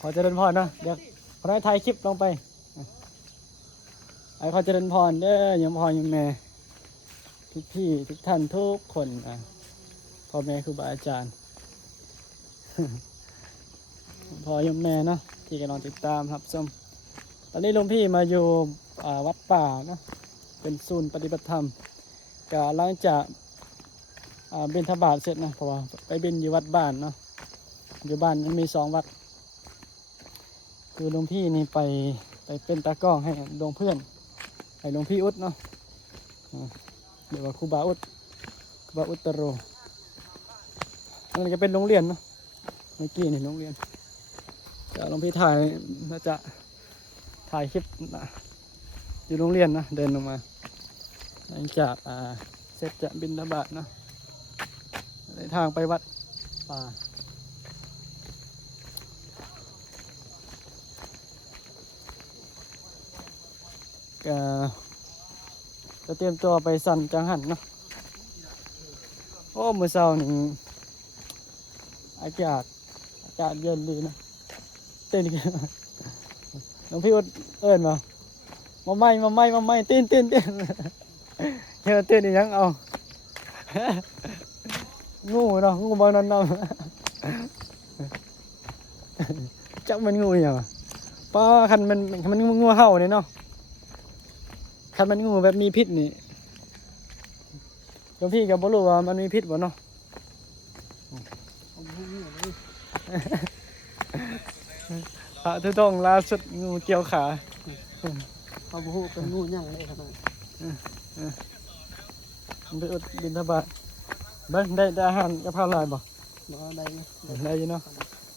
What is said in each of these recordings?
ขอเจริญพรนะเดี๋ยวขอให้ถ่ายคลิปลงไปไอ้ขอเจริญพรเด้อยมพ่อยมแม่พี่ทุกท่านทุกคนพ่อแม่ครูบาอาจารย์พ่อยมแม่เนาะที่กำลังติดตามครับส้มตอนนี้หลวงพี่มาอยู่วัดป่าเนาะเป็นศูนย์ปฏิบัติธรรมก็หลังจากบิณฑบาตเสร็จนะเพราะว่าไปบิณอยู่วัดบ้านเนาะอยู่บ้านมันมี2 วัดคือหลวงพี่นี่ไปเป็นตากล้องให้หลวงเพื่อนให้หลวงพี่อุดเนาะเดี๋ยวว่าครูบาอุดตโรนั่นก็เป็นโรงเรียนเนาะเมื่อกี้นี่โรงเรียนจะหลวงพี่ถ่ายน่าจะถ่ายคลิปอยู่โรงเรียนนะเดินลงมาหลังจากเสร็จจะบิณฑบาตเนาะในทางไปวัดป่าจะเตรียมตัวไปสั่นจังหันเนาะโอ้มื้อเช้านี่อากาศเย็นดีนะเต้นกันน้องพี่อุดเอิ้นมาไม่เต้นเฮ้ยเต้นอีหยังเอางูเนาะงูบอลนั่นเนาะจักมันงูอย่างป้าคันมันงูเห่าเนี่ยเนาะคันมันงูแบบมีพิษนี่หลวงพี่ก็บ่รู้ว่ามันมีพิษบ่เนาะพระทุดงค์ล่าสุดงูเกี่ยวขาเขาบอกเป็นงูย่างเลยครับมันไปอุดบิณฑบาตเบิ่งได้อาหารกะเพราลายบ่บอกได้ไหมได้อยู่เนาะ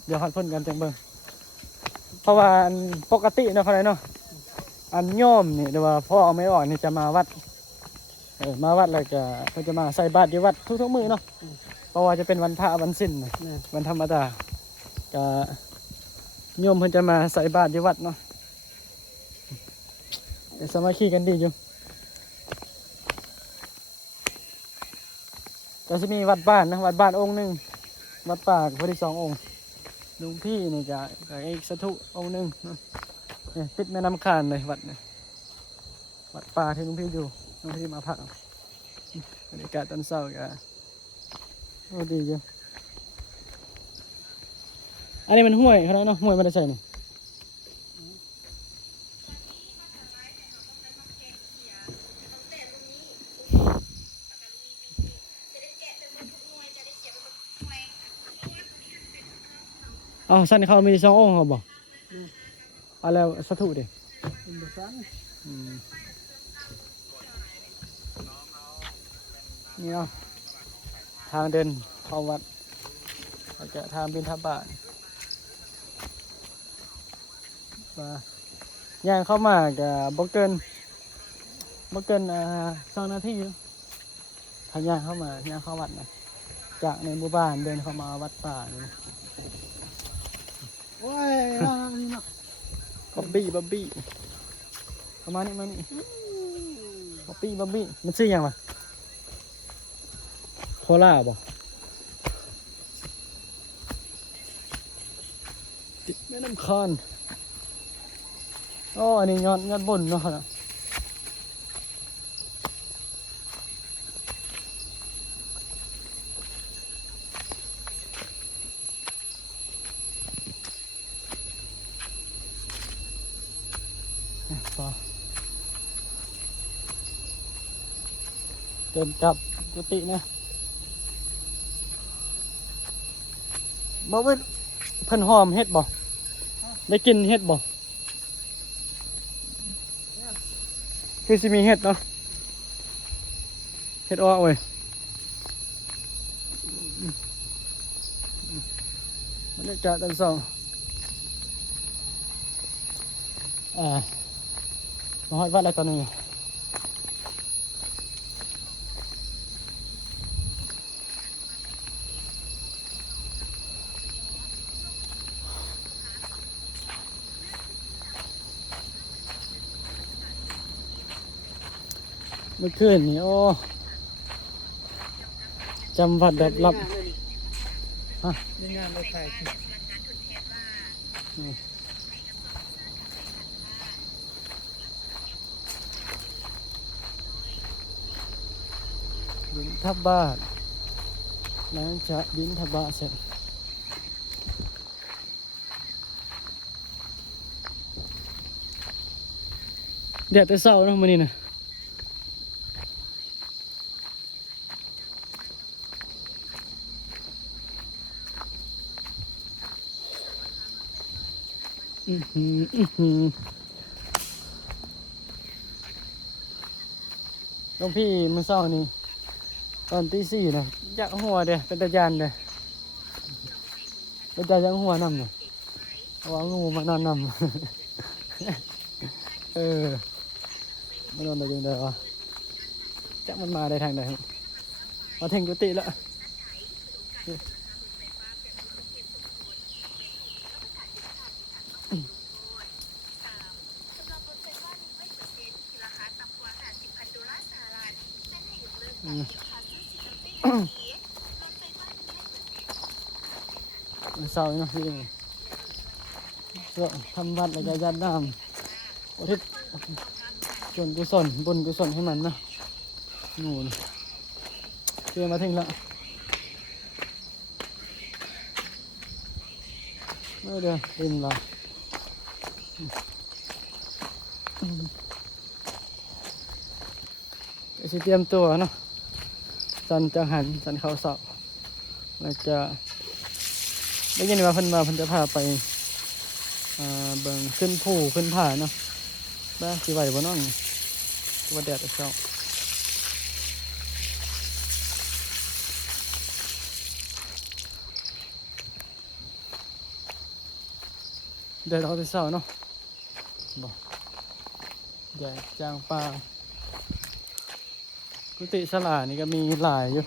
เดี๋ยวหัดพ่นกันจังเบิ่งเพราะว่าปกติเนาะเขาเลยเนาะอันโยมนี่เดี๋ยวว่าพ่อเอาไม่ออกนี่จะมาวัดมาวัดแล้วก็เขาจะมาใส่บาตรที่วัดทุกๆมื้อเนาะเพราะว่าจะเป็นวันพระวันศีลวันธรรมดาก็โยมเพิ่นจะมาใส่บาตรที่วัดเนาะสามัคคีกันดีอยู่ก็จะมีวัดบ้านนะวัดบ้านองค์หนึ่งวัดป่าพอดี2 องค์หลวงพี่นี่ก็อีกสถุองค์หนึ่งเนี่ยติดแม่น้ำคานเลยวัดเนี่ยวัดป่าที่หลวงพี่อยู่หลวงพี่มาพักบรรยากาศตอนเช้าก็โอ้ดีอยู่อันนี้มันห้วยเขาเนาะห้วยมันจะใส่นี่อ๋อสั้นเขามี2 องค์เขาบอกเอาแล้วสถุดิเป็นแบบนั้นนี่เนาะทางเดินเข้าวัดเราจะทางบิณฑบาตย่างเข้ามากับบเกิน2 นาทีทางย่างเข้ามาย่างเข้าวัดนะจากในหมู่บ้านเดินเข้ามาวัดป่านี่โอ้ยนี่เนาะบ๊อบบี้เข้ามานี่บ๊อบบี้มันชื่อยังวะโคล่าบ่ติดแม่น้ำคานอ๋ออันนี้ยอดบนเนาะครับเดินกลับกุฏินะบ่เว้ยเพิ่นหอมเฮ็ดบ่ได้กินเฮ็ดบ่คือสิมีเฮ็ดเนาะเฮ็ดอ้อเว้ยบรรยากาศตอนเช้ามาฮอดวัดแล้วตอนนี้เมื่อคืนนี่โอ้จำวัดแบบลับฮะในงานเราถ่าย นี่บิณฑบาตหลังจากบิณฑบาตเสร็จเดี๋ยวแต่เช้าเนาะมื้อนี้นะอื้อหืออื้อหือหลวงพี่มื้อเช้านี่ตอนตีสี่นะยักหัวเด้เป็นตาญานเด้เป็นตายักหัวนำเนาะเอาว่างูมานอนนำ เออมันนอนได้ยังไงวะจักมันมาได้ทางใดครับมาถึงกุฏิแล้วมันเศร้าเนาะพี่ช่วงทำวัดแล้วก็ยัดน้ำอุทิศส่วนกุศลบุญกุศลให้มันเนาะนู่นเพื่อมาถึงแล้วเมื่อเดือนเต็มแล้วก็จะเตรียมตัวเนาะสันจังหันสันเขาเสาแล้วจะได้ยินว่าเพิ่นมาเพิ่นจะพาไปเบิ่งขึ้นภูขึ้นผาเนาะบ้าสิไหวบ่น้องว่าแดดจะเช้าแดดเอาแต่เช้าเนาะบ่แดดจางปางกุฏิสลานี่ก็มีหลายอยู่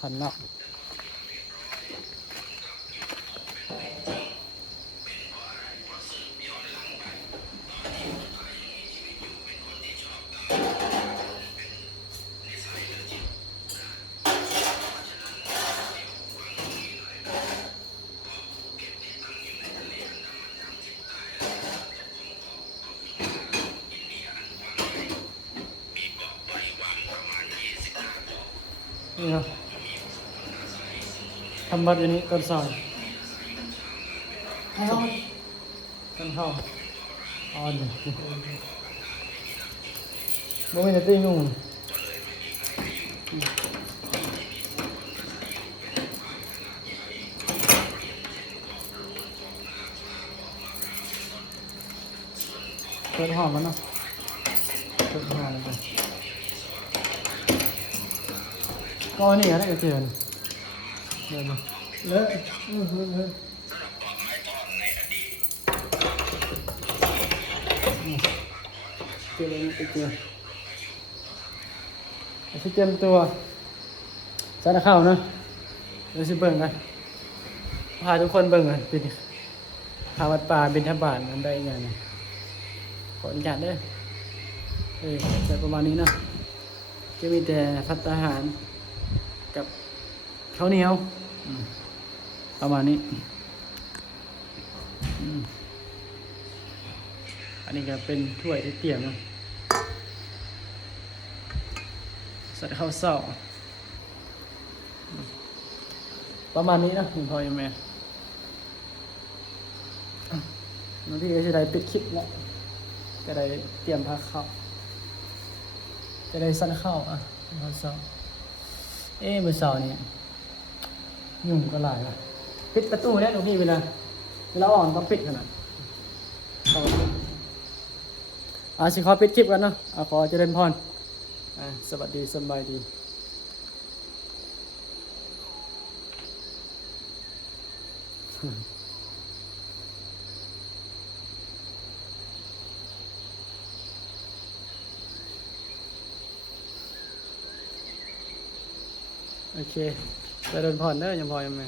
ขันนับนี่เนาะทำบัตรอย่างนี้ตอนสายให้ห้องต้นเข้าอ๋อเดี๋ยวบ่มีแต่ตีงูเปิดห้องมันเนาะเปิดห้องมันก็นี่อะไรก็เจอเดี๋ยวมาเลยเจอเลยไปเจอเตรียมตัวสารข้าวนะเดี๋ยวสิเบิ่งกันพาทุกคนเบิ่งกันเป็นพาวัดป่าบิณฑบาตมันได้ยังไงขออนุญาตเด้อแต่ประมาณนี้นะจะมีแต่ภัตตาหารกับข้าวเหนียวประมาณนี้อันนี้ก็เป็นถ้วยที่เตรียมนะใส่ข้าวเศร้าประมาณนี้นะคุณพ่อยังแม่บางทีก็จะได้ปิดคลิปแล้วจะได้เตรียมพาข้าวจะได้สั่นข้าวข้าวเศร้ามื้อเช้านี่ยุ่งก็หลายละปิดประตูเนี่ยหนูพี่เวลาออกต้องปิดขนาดสิขอปิดคลิปกันเนาะขอเจริญพรสวัสดีสบายดีโอเคเจริญพรเด้อยังพอยังไง